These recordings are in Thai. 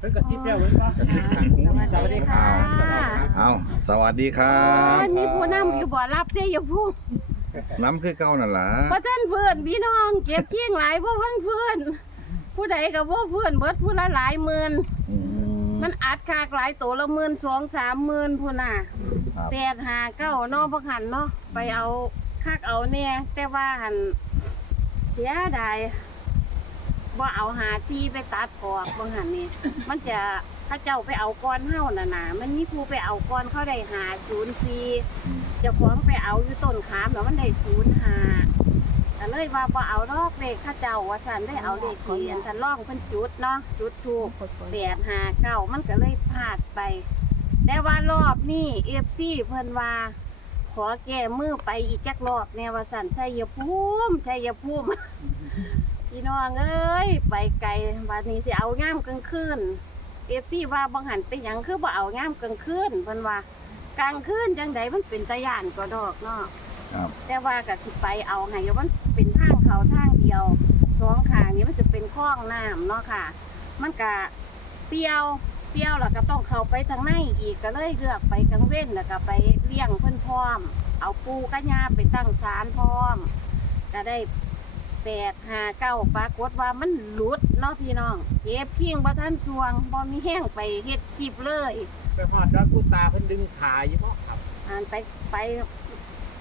เพิ่นกระซิบแล้วเพิ่นว่ากระซิบทางหูสวัสดีค่ะเอาสวัสดีครัโอ้บยมีผู้นำอยู่บ่รับเสียอย่าพูดน้ำคือเก่านั่นล่ะบ่ทันเพื่อนพี่น้องเก็บเที่ยงหลายบ่ทันเพื่อนผู้ใดก็บ่เพื่อนเบิดผู้ละหลายหมื่นอืมมันอัดคากหลายตัวละหมื่นสองสามหมื่นพุ่นน่ะครับแปดหาเก้าเนาะบ่หันเนาะไปเอาคักเอาแน่แต่ว่าหันเสียดาย บ่เอาหาที่ไปตัดออกบ่หันนี่มันจะถ้าเจ้าไปเอาก้อนเฮาน่ะนะมันมีผู้ไปเอาก้อนเขาได้หาศูนย์สี่เจ้าของไปเอาอยู่ต้นขามแล้วมันได้ศูนย์หาเลยว่าบ่เอาดอกเลขข้าเจ้าว่าซั่นได้เอาเลขเขียนท่นร่องเพิ่นจุดเนาะจุดถูก แปดหาเก้ามันก็เลยพลาดไป แต่ว่ารอบนี้เอฟซีเพิ่นว่า ขอแก้มือไปอีกจักรอบเนี่ยว่าสันชัยภูมิชัยภูมิ พี่น้องเอ้ยไปไกลวันนี้สิเอาง่ามกลางคืนเอฟซีว่าบังหันเป็นหยังคือบ่เอาง่ามกลางคืนเพิ่นว่ากลางคืนจังใดมันเป็นตะย่านก็ดอกเนาะครับแต่ว่าก็สิไปเอาให้มันเป็นทางเขาทางเดียวสองข้างนี้มันจะเป็นคลองน้ำเนาะค่ะ มันก็เปรี้ยวเปรี้ยวแล้วก็ต้องเข้าไปทางในอีกก็เลยเลือกไปกลางเว้นแล้วก็ไปเลี้ยงเพิ่นพร้อม เอาปูกระยาไปตั้งศาลพร้อมก็ได้ แปดห้าเก้าปรากฏว่ามันหลุดเนาะพี่น้องเก็บเพียงบ่ทันสวงบ่มีแห้งไปเฮ็ดคลิปเลยไปฮอดแล้วกูตาเพิ่นดึงขาอยู่บ่ครับอ่านไปไป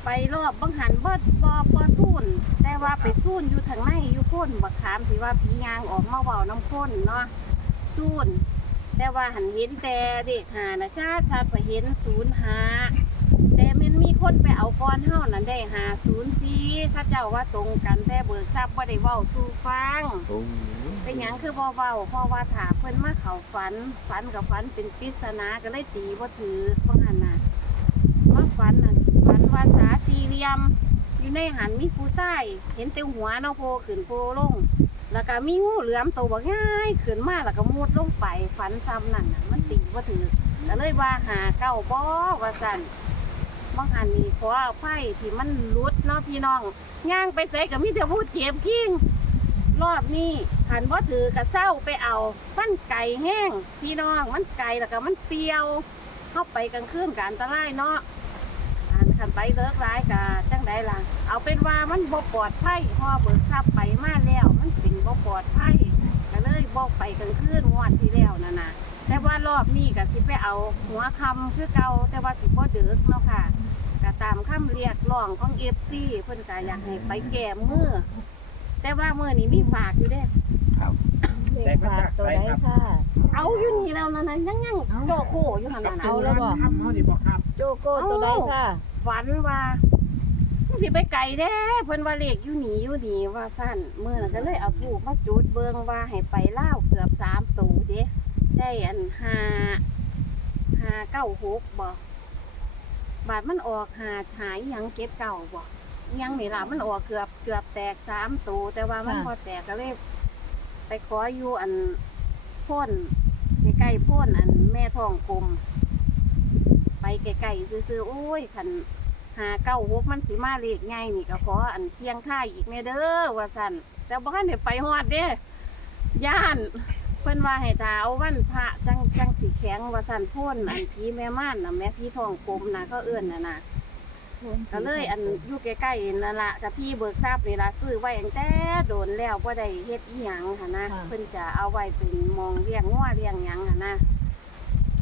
ไปรอบบังหันบ่บ่บ่สู้นแต่ว่าไปสู้นอยู่ทางในอยู่พ้นบักขามที่ว่าผียางออกมาเว้าน้ำพ้นเนาะสู้นแต่ว่าหันเห็นแต่เด็กหานะชาติชาติไปเห็นศูนย์หาแต่มันมี คนไปเอาก้อนเฮานั้นได้หาศูนย์สี่ข้าเจ้าว่าตรงกันแต่เบิกทรัพย์บ่ได้เว้าสู่ฟัง โอ้เป็นหยังคือบ่เว้าเพราะว่าถาเพิ่นมาเข้าฝัน ฝันกับฝันเป็นปริศนาก็เลยตีบ่ถือว่าหั่นน่ะมาฝันน่ะฝันว่าสาสี่เหลี่ยม อยู่ในหันมีผู้ชายเห็นแต่หัวเนาะโผล่ขึ้นโผล่ลง แล้วก็มีงูเหลือมตัวบักง่ายขึ้นมาแล้วก็มุดลงไปฝันซ้ำนั่นน่ะมันตีบ่ถือก็เลยว่าหาเก้าบ่ว่าซั่น บ่หันนี่ขออภัยที่มันหลุดเนาะพี่น้องย่างไปใส่ก็มีแต่ผู้เจ็บคิงรอบนี้หันว่าถือกระเซ้าไปเอาฟันไก่แห้ง พี่น้องมันไก่แล้วก็มันเปรียว เข้าไปกลางคืนกอันตรายเนาะอันขันไปเลิกร้ายกะจังไดล่ะ เอาเป็นว่ามันบ่ปลอดภัยพอเบิกทรัพย์ไปมาแล้ว มันเป็นบ่ปลอดภัยก็เลยบอกไปกลางคืนงวดที่แล้วนั่นน่ะ แต่ว่ารอบนี้ก็สิไปเอาหัวคำคือเก่าแต่ว่าสิบ่เดือกเนาะค่ะก็ตามคำเรียกร้องของเอฟซีเพิ่นก็อยากให้ไปแก้มือแต่ว่ามือนี้มีฝากอยู่เด้ครับได้มาจากไสครับเอาอยู่นี่แล้วนั่นน่ะยังยังโจโคอยู่หั่นน่ะนะเอาแล้วบ่ครับเฮานี่บ่ครับโจโก้ตัวใดค่ะ ฝันว่ามันสิไปไกลแด้เพิ่นว่าเลขอยู่หนีอยู่หนีว่าสั้นมื้อนั้นก็เลยเอาถูกมาจุดเบิ่งว่าให้ไปลาวเกือบ3ตูเด้ ได้อัน5 5 9 6บ่บาดมันออกหาหายยังเก็บเก่าบ่อิหยังนี่ล่ะมันออกเกือบเกือบแตก3ตูแต่ว่ามันค่ะพอแตกก็เลยไปขออยู่อันพ่นใกล้ๆพ่นอันแม่ทองกลมไปไกลๆซื่อๆโอ้ยขันหาเก้าหกมันสิมาเลขไงนี่ก็ขออันเสียงค่ายอีกแม่เด้อว่าสั่นแต่บ้านเดี๋ยวไปฮอดเด้ย่าน เพิ่นว่าให้ทาเอาวันพระจังจังสีแข็งว่าสั่นพ่นอันพีแม่ม่านน่ะแม่พี่ทองกลมน่ะก็เอื้อนน่ะนะก็เลยอันอยู่ใกล้ๆนั่นละกับพี่เบิกทราบเวลาซื้อไว้ตั้งแต่โดนแล้วว่าได้เฮ็ดอีหยังค่ะนะค่ะเพิ่นจะเอาไว้เป็นมองเลี้ยงงัวเลี้ยงหยังค่ะนะ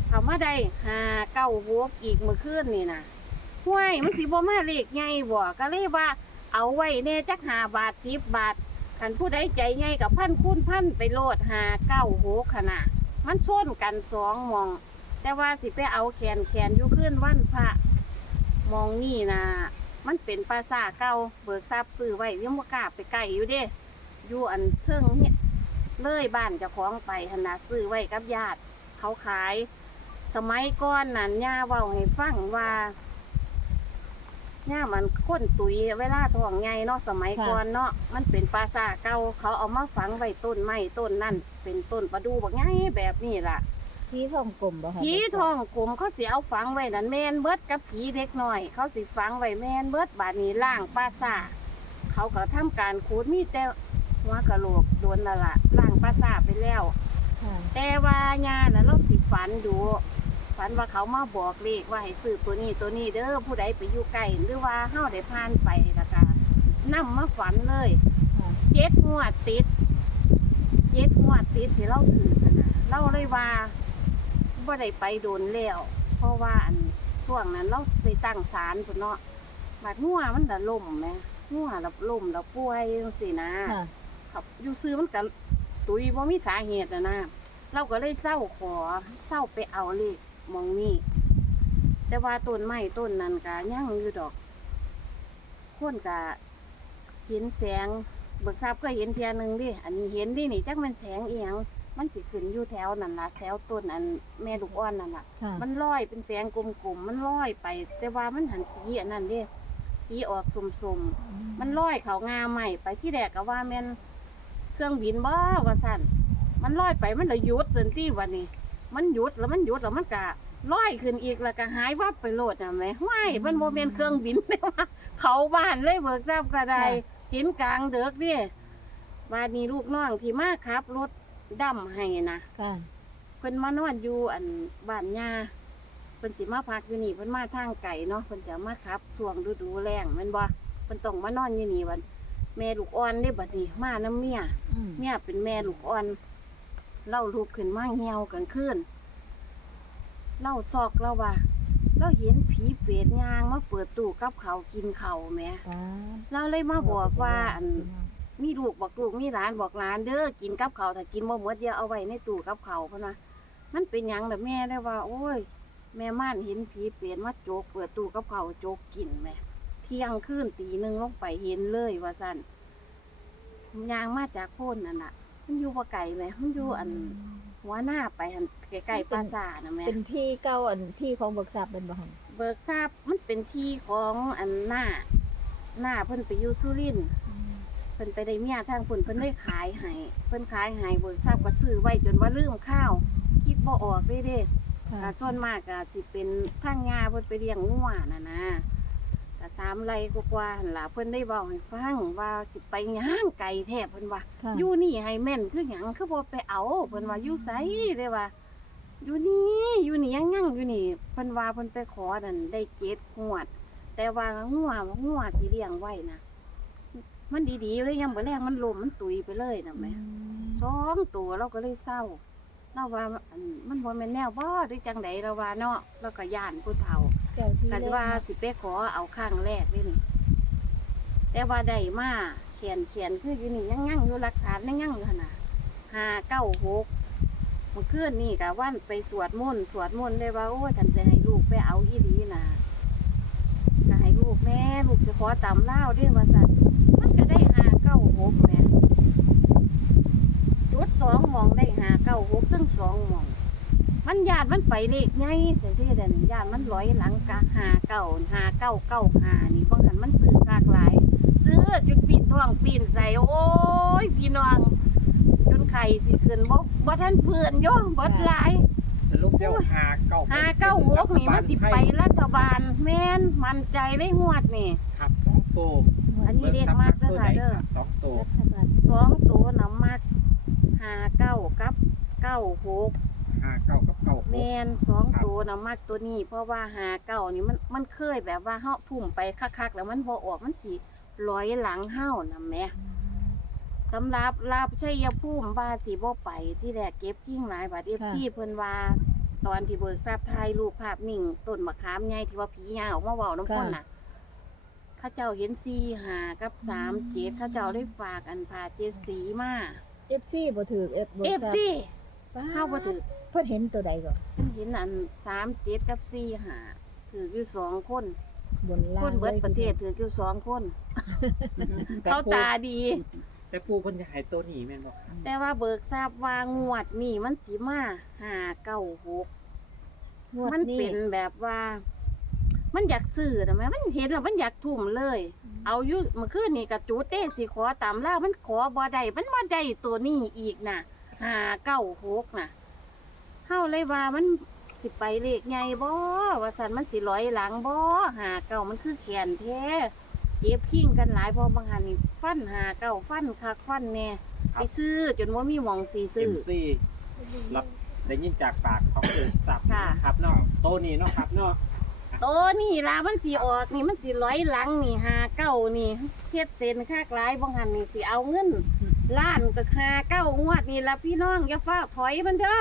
เขามาได้หาเก้าหกอีกเมื่อคืนนี่นะห้วยมันสิบ่มาเลขไงบ่ก็เลยว่าเอาไว้แน่จักหาบาทสิบบาท คันผู้ใดใจไงกับพันคูณพันไปโลดหาเก้าโหกขนาดมันชนกันสองมอง แต่ว่าสิไปเอาแขนแขนอยู่ขึ้นวันพระมองนี่นะมันเป็นปราสาเก่าเบิกทรัพย์ซื้อไว้ยังบ่กล้าไปไกลอยู่เด้อยู่อันเทิงเนี่ยเลยบ้านเจ้าของไปหนาซื้อไว้กับญาติ เขาขาย สมัยก่อนนั่นย่าเว้าให้ฟังว่า ย่ามันค้นตุยเวลาท้องไงเนาะสมัยค่ะก่อนเนาะมันเป็นปราสาทเก่าเขาเอามาฝังไว้ต้นไม้ต้นนั่นเป็นต้นประดูบักไงแบบนี้ล่ะพี่ทองกลมบ่ค่ะผีทองกลมเขาสิเอาฝังไว้นั่นแมนเบิดกับผีเด็กน้อย เขาสิฝังไว้แมนเบิดบาดนี้ล่างปราสาทเขาก็ทำการขูดมีแต่หัวกะโหลกโดนละละล่างปราสาทไปแล้วค่ะค่ะแต่ว่าญาน่ะเราสิฝันดู ฝันว่าเขามาบอกเลขว่าให้ซื้อตัวนี้ตัวนี้เด้อผู้ใดไปอยู่ใกล้หรือว่าเฮาได้ผ่านไปแล้วก็นํมาฝันเลยค่ะเจ็ดงวดติดเจ็ดงวดติดที่เราถือกันนะเราเลยว่าบ่ได้ไปโดนแล้วเพราะว่าอันช่วงนั้นเราไปตั้งศาลพุ่นเนาะบาดงัวมันละล่มแหมงัวละล่มละป่วยจังซี่นะค่ะครับอยู่ซื้อมันก็ตุยบ่มีสาเหตุนะนะเราก็เลยเศร้าขอเศร้าไปเอาเลขห มองนี้แต่ว่าต้นไม้ต้นนั้นก็ยังอยู่ดอกคนก็เห็นแสงเบิกทราบก็เห็นเทียหนึงดิอันนี้เห็นดินี่จักมันแสงเอียงมันสิขึ้นอยู่แถวนั่นล่ะแถวต้นอันแม่ลูกอ่อนนั่นล่ะ ค่ะ มันลอยเป็นแสงกลมๆ มันลอยไป แต่ว่ามันหันสีอันนั้นเด้สีออกสมๆ มันลอยเขางาใหม่ไปที่แรกก็ว่าแม่นเครื่องบินบ่ว่าสั่นมันลอยไปมันเลยหยุดจนที่วันนี้ มันหยุดแล้วมันหยุดแล้วมันก็ลอยขึ้นอีกแล้วก็หายวับไปโลดน่ะแหม่ห้ายมันโมเมนเครื่องบินเลยว่าเขาบ้านเลยเบิกทราบก็ได้เห็นกลางเดือกเดิบ้านนี้ลูกน้องที่มาขับรถดำให้นะค่ะเพิ่นมานอนอยู่อันบ้านยาเพิ่นสิมาพักอยู่นี่เพิ่นมาทางไก่เนาะเพิ่นจะมาขับช่วงฤดูแล้งแม่นบ่เพิ่นต้องมานอนอยู่นี่วันแม่ลูกอ่อนเด้บัดนี้มาน้ำเมียอืมเมียเป็นแม่ลูกอ่อน เล่าลูกขึ้นมาเหี่ยวกลางคืนเล่าซอกเล่าว่าเราเห็นผีเปรตยางมาเปิดตู้กับเขาวกินเขาวแหม่ค่ะเราเลยมาบอกว่าอันมีลูกบอกลูกมีหลานบอกหลานเด้อกินกับเขาวถ้ากินบ่หมดเดี๋ยวเอาไว้ในตู้กับเขาวเพิ่นว่ามันเป็นหยังล่ะแม่ได้ว่า โอ้ย แม่ม่านเห็นผีเปลี่ยนมาโจกเปิดตู้กับเขาวโจกกินแม่เที่ยงคืนตีหนึ่งลงไปเห็นเลยว่าสั่นยางมาจากโพ้นนั่นน่ะ มันอยู่บ่ไก่แม่มันอยู่อันหัวหน้าไปหันใกล้ๆปราสาทนะแม่เป็นที่เก่าอันที่ของเบิกทรัพย์เป็นบ่หันเบิกทราบมันเป็นที่ของอันหน้า หน้าเพิ่นไปอยู่สุรินทร์เพิ่นไปได้เมียทางเพิ่นเพิ่นได้ขายให้เพิ่นขายให้เบิกทราบก็ซื้อไว้จนว่าลืมข้าวคิดบ่ออกเลยเด้ค่ะ ก็ส่วนมากก็สิเป็นทางยาเพิ่นไปเลี้ยงงัวน่ะนะ ก็สามไร่กว่าๆหั่นล่ะเพิ่นได้เว้าให้ฟังว่าสิไปย่างไก่แท้เพิ่นว่าค่ะ อยู่นี่ให้แม่นคือหยังคือบ่ไปเอาเพิ่นว่าอยู่ไสเด้ว่า อยู่นี่อยู่นี่ยังยังอยู่นี่เพิ่นว่าเพิ่นไปขอนั่นได้เจ็ดงวด แต่ว่างัวงัวที่เลี้ยงไว้นะมันดีๆเลยยังบ่แรงมันลมมันตุยไปเลยนะแม่ สองตัวเราก็เลยเศร้าเราว่าอันมันบ่แม่นแนวบ่หรือจังใดเราว่าเนาะเราก็ย่านผู้เฒ่า เจ้าที่ก็สิว่าสิไปขอเอาข้างแรกเลยนี่แต่ว่าได้มาเขียนเขียนคืออยู่นี่ยังยังอยู่หลักฐานยังยังอยู่หั่นน่ะห้าเก้าหกเมื่อคืนนี่ก็วันไปสวดมนต์สวดมนต์เลยว่าโอ้ยฉันจะให้ลูกไปเอาอีหลีน่ะก็ให้ลูกแม่ลูกจะขอตามเล่าวเด้อว่าสันมันก็ได้ห้าเก้าหกแหม่จุดสองหมองได้ห้าเก้าหกทั้งสองหมอง มันญาติมันไปเลขไงเสียที่เดนญาติมันร้อยหลังกะหาเก้าหาเก้าเก้าหานี่บางหันมันซื้อคากหลาย ซื้อจุดปีนท้องปีนใส่โอ้ยพี่น้องจนไข่สิขึ้นบ่บ่ทันเพื่อนโยเบิดหลายสรุปเดียวหาเก้าหาเก้าหกนี่มันสิไปรัฐบาล แม่นมันใจได้งวดนี่ขับสองตัวอันนี้เรียกมากเด้อค่ะเด้อสองตัวรัฐบาลสองตัวน้ำมักหาเก้ากับเก้าหกหาเก้ากับ เก้าหแมก นสองตัวน้ำมักตัวนี้เพราะว่าหาเก้านี่มันมันเคยแบบว่าเฮาทุ่มไปคักๆแล้วมันบ่ออกมันสิลอยหลังเฮานะแหม่สำหรับลาบชัยภูมิว่าสิบ่ไปที่แรกเก็บทิ้งหลายบาท FC เพิ่นว่าตอนที่เบิกทราบถ่ายรูปภาพนิ่งต้นมะขามใหญ่ที่ว่าผียาออกมาเว้าน้ำพ่นน่ะเข้าเจ้าเห็น4 5กับ3 7เข้าเจ้าได้ฝากอันผ่าเจ็ดสีมาเอฟซีบ่ถือเอฟเบิกทรัพ FC ย์ป้เฮาบ่ถือ เพิ่นเห็นตัวใดก่อนเห็นอันสามเจ็ดกับสี่หาถืออยู่สองคน บนล่างคนเบิดประเทศถืออยู่สองคนเขาตาดี แต่ปูเพิ่นจะใหายตัวหนีแม่นบ่ครับแต่ว่าเบิกทราบว่างวดนี่มันสิมาหาเก้าหกงวดมันนี้เป็นแบบว่า มันอยากซื้อนะแม่มันเห็นแล้วมันอยากทุ่มเลย เอาอยู่เมื่อคืนนี่กับจูเต้สิขอตามล่ามันขอบ่ได้มันบ่ได้ตัวนี้อีกน่ะหาเก้าหกน่ะ เฮาเลยว่ามันสิไปเลขใหญ่บ่ว่าสันมันสิร้อยหลังบ่หาเก้ามันคือแขนแท้เจ็บขิงกันหลายเพอบางหันนี่ฟันหาเก้าฟันคักฟันแน่ไปซื้อจนว่ามีหมองสีเอ็ซื้อมซีรับได้ยินจากปากของเกิดสับค่ะนะครับเนาะโตนี้เนาะครับเนาะโตนี่ล่ะมันสิออกนี่มันสิร้อยหลังนี่หาเก้านี่เทียบเซนค่ากหลายบ่หันนี่สิเอาเงินล้านก็หาเก้างวดนี่ล่ะพี่น้องอย่าฟ้าถอยมันเด้อ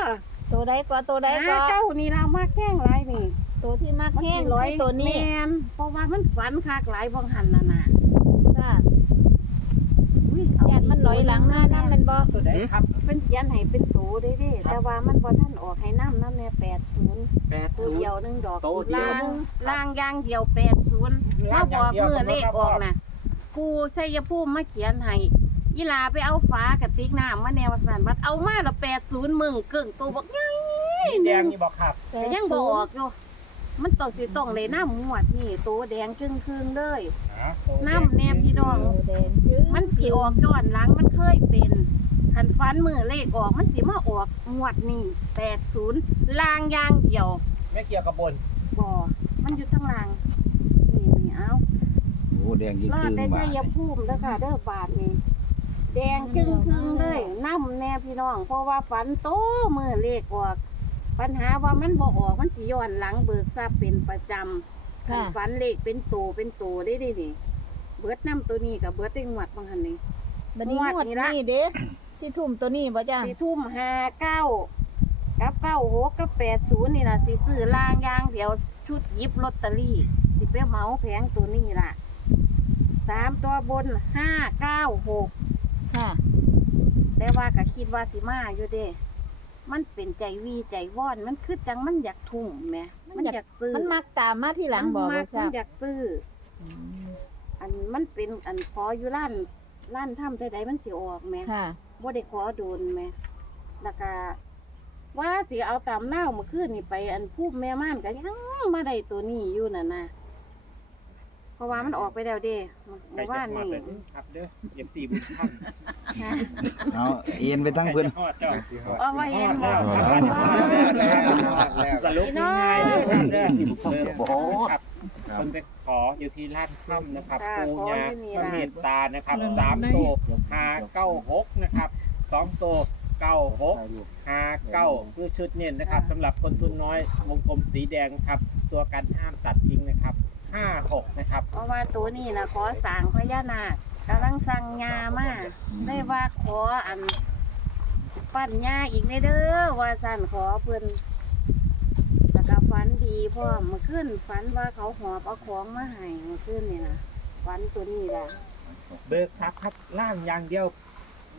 ตัวใดก็ตัวใดหาก็เก้านี่ล่ะมาแข้งหลายนี่ตัวที่มักมันแห้งสิร้อยคือตัวนี้แม่นเพราะว่ามันฝันคากหลายบ่หันน่ะน่ะค่ะอุ้ยเอาญาติมันลอยหลังมานำแม่นบ่ตัวใดครับเพิ่นเขียนให้เป็นโตได้เด้ครับแต่ว่ามันบ่ทันออกให้นำนำแน่80แปดตัวศูนเดียวย์หนึงดอกโตเดียวล่างล่างอย่างเดียว80ล่ามางบอกอย่างเดียวมือเลขออกครับน่ะกูชัยภูมิมาเขียนให้ ยีลาไปเอาฝากระติกน้ำมาแนวสันบัดเอามาละ80มึงกึ่งตัวบักใหญ่สีแดงนี่บอกครับ แต่ยังบ่ออกอยู่มันต้องสิต้องเลยน้ำหมวดนี่ตัวแดงครึ่งๆเลยอ่าโตดงน้ำแนมพี่น้องตัวแดงจื้อมันสิออกย้อนหลังมันเคยเป็นคันฟันมือเลขออกมันสิมาออกงวดนี่80ลางอย่างเดียวไม่เกี่ยวกับบนบ่มันอยู่ทั้งลางนี่นี่เอาโอ้แดงยิ่งรอตึดงได้บาชัดยภูมิเด้อค่ะเด้อบาทนี่ แดงจึงครึ่งเลยน้ำแน่พี่น้อง เพราะว่าฝันโตมือเลขออก ปัญหาว่ามันบ่ออกมันสิย้อนหลังเบิกทราบเป็นประจำคันค่ะ ฝันเลขเป็นโตเป็นโตได้ดินี่เบิดน้ำตัวนี้กับเบิดได้งวดบางหันนี่ บัดนี้งงววดดนี้ละ นี้เด้ที่ทุ่มตัวนี้บ่จ้าสี่ทุ่มห้าเก้ากับเก้าหกกับแปดศูนย์นี่ล่ะสิซื้อล่างอยางเดี๋ยวชุดหยิบลอตเตอรี่ สิไปเหมาแผงตัวนี้ล่ะสามตัวบนห้าเก้าหก ค่ะ แต่ว่าก็คิดว่าสิมาอยู่เด้ มันเป็นใจวีใจว่อน มันคือจังมันอยากทุ่มแหมมันอยากซื้อมันมักตามมาที่หลังบ่มันบ่มักทรามับนอยากซื้ออืมอันมันเป็นอันขออยู่ร้านร้านถ้ำใดๆมันสิออกแหมค่ะ บ่ได้ขอโดนแหมแล้วก็ว่าสิเอาตามเน่าวเมื่อคืนนี่ไป อันพูบแม่ม่านก็ยังมาได้ตัวนี้อยู่น่ะนะ เพราะว่ามันออกไปแล้วเด้ไปเมื่อจัวางนหวัดนี่เลยครับเด้อเอฟซีบุญท่านนะเอาเอ็นไปทั้งเพิ่นฮอดเจ้าเอาไว้เห็นบ่สรุปง่ายๆเลยครับเด้อเริ่มโอ้โหครับครับคนไปขออยู่ที่ร้านถ้ำนะครับค่ะปูขอญาอยู่นี่พระล่ะเมตตานะครับสามโตห้าเก้าหกนะครับสองโตเก้าหกห้าเก้าคือชุดเน้นนะครับสำหรับคนทุนน้อยวงกลมสีแดงครับ ตัวกันห้ามตัดทิ้งนะครับ ห้าหกนะครับ เพราะว่าตัวนี้นะขอสร้างพญานาคกำลังสั่งยามาได้ว่าขออันปั้นยาอีกในเด้อว่าสั่นขอเพิ่นแล้วก็ฝันดีพ่อมเมื่อคืนฝันว่าเขาหอบเอาของมาให้เมื่อคืนนี่นะฝันตัวนี้แหละเบิกทรัพย์ครับล่างอย่างเดียว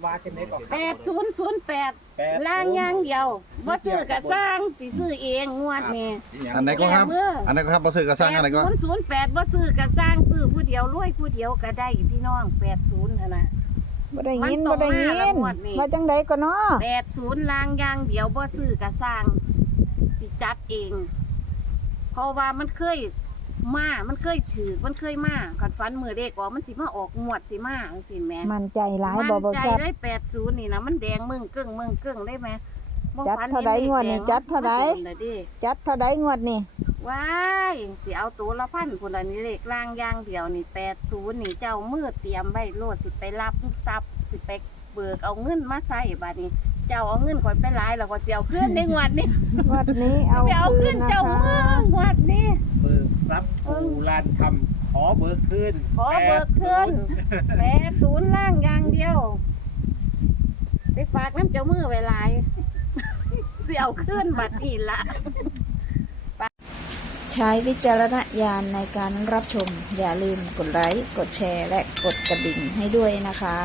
ว่าจะไหนบอกแปดศูนย์ศูนย์แปดแปดล่างอย่างเดียวบ่ซื้อก็สร้างสิซื้อเองงวดนี้อันไหนก็ครับแก้มืออันไหนก็ครับบ่ซื้อก็สร้างอันไหนก็ศูนย์ศูนย์แปดบ่ซื้อก็สร้างซื้อผู้เดียวรวยผู้เดียวก็ได้พี่น้องแปดศูนย์นะบ่ได้ยินมันต้บ่องได้ยิมาละนงวดนี้ว่าจังไดก็เนาะแปดศูนย์ลางอยางเดียวบ่ซื้อกระสร้างสิจัดเอง เพราะว่ามันเคย มา มันเคยถือมันเคยมาขันฟันมือเด็กออกมันสิมาออกงวดสิมาจังสิแหม่มันใจหลายมับ่บ่ใจทราบได้แปดศูนย์นี่นะมันแดงมึงเกึ่งมึงเกึ่งได้ไหมบ่จัดฝันเท่าใดห็ลขงวดนี้แจัดเท่าใดมันโนน่ะดิจัดเท่าใดงวดนี่ว้ายสิเอาตัวละพันคนละนี่เลขล่างอย่างเดียวนี่แปดศูนย์นี่เจ้ามือเตรียมไว้โลดสิไปรับทรัพย์สิไปเบิกเอาเงินมาใส่บัดนี้ เจ้าเอาเงินข่อยไปหลายแล้วก็เสียวขึ้นในงวดนี้งวดนี้เอาไปเอาคืขึ้นนนะเจ้าคะมืองวดนี้ เบิกทรัพย์ปูลานคำขอเบิกคืนขอเบิกขึ้นแปดศูนย์ล่างอย่างเดียว ไปฝากน้ำเจ้ามือไว้หลาย เสียวขึ้นบัดนี้ละ ใช้วิจารณญาณในการรับชม อย่าลืมกดไลค์ กดแชร์ และกดกระดิ่งให้ด้วยนะคะ